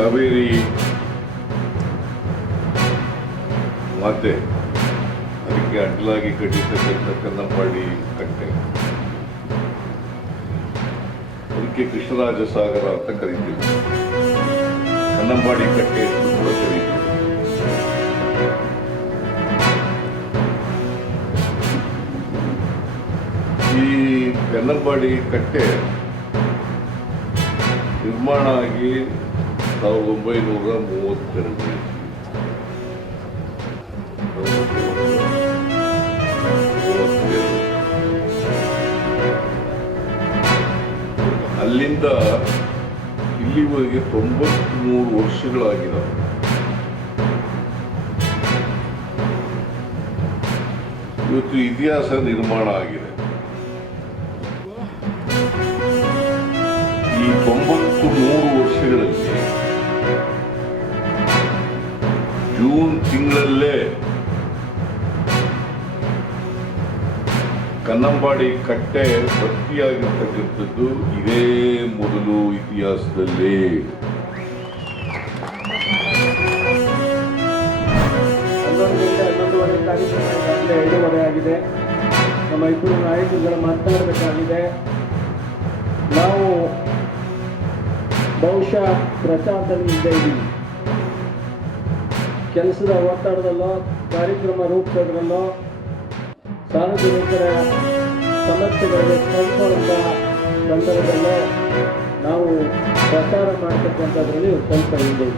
ಕಾವೇರಿ ಮಾತೆ ಅದಕ್ಕೆ ಅಡ್ಡಲಾಗಿ ಕಟ್ಟಿರ್ತಕ್ಕಂಥ ಕನ್ನಂಬಾಡಿ ಕಟ್ಟೆ, ಅದಕ್ಕೆ ಕೃಷ್ಣರಾಜ ಸಾಗರ ಅಂತ ಕರೀತೀವಿ, ಕನ್ನಂಬಾಡಿ ಕಟ್ಟೆ ಅಂತ ಕೂಡ ಕರೀತೀವಿ. ಈ ಕನ್ನಂಬಾಡಿ ಕಟ್ಟೆ ನಿರ್ಮಾಣ ಆಗಿ 1932 ಅಲ್ಲಿಂದ ಇಲ್ಲಿವರೆಗೆ 93 ವರ್ಷಗಳಾಗಿದ್ದಾವೆ. ಇವತ್ತು ಇತಿಹಾಸ ನಿರ್ಮಾಣ ಆಗಿದೆ. ಈ 93 ವರ್ಷಗಳಲ್ಲಿ ಜೂನ್ ತಿಂಗಳಲ್ಲೇ ಕನ್ನಂಬಾಡಿ ಕಟ್ಟೆ ಭರ್ತಿಯಾಗಿರ್ತಕ್ಕಂಥದ್ದು ಇದೇ ಮೊದಲು ಇತಿಹಾಸದಲ್ಲಿ. 11:30 ಕಾರ್ಯಕ್ರಮ 2:30 ಆಗಿದೆ. ನಮ್ಮ ಇಬ್ಬರು ನಾಯಕರುಗಳು ಮಾತನಾಡಬೇಕಾಗಿದೆ. ನಾವು ಬಹುಶಃ ಪ್ರಚಾರದಲ್ಲಿ ಇದ್ದೇ ಇದ್ದೀವಿ. ಕೆಲಸದ ಒತ್ತಡದಲ್ಲೋ ಕಾರ್ಯಕ್ರಮ ರೂಪಿಸೋದ್ರಲ್ಲೋ ಸಾರ್ವಜನಿಕರ ಸಮಸ್ಯೆಗಳಿಗೆ ಸ್ಪಂದಿಸುವಂಥ ಸಂದರ್ಭದಲ್ಲೋ ನಾವು ಪ್ರಚಾರ ಮಾಡ್ತಕ್ಕಂಥದ್ರಲ್ಲಿ ಸ್ವಲ್ಪ ಇದ್ದೇವೆ.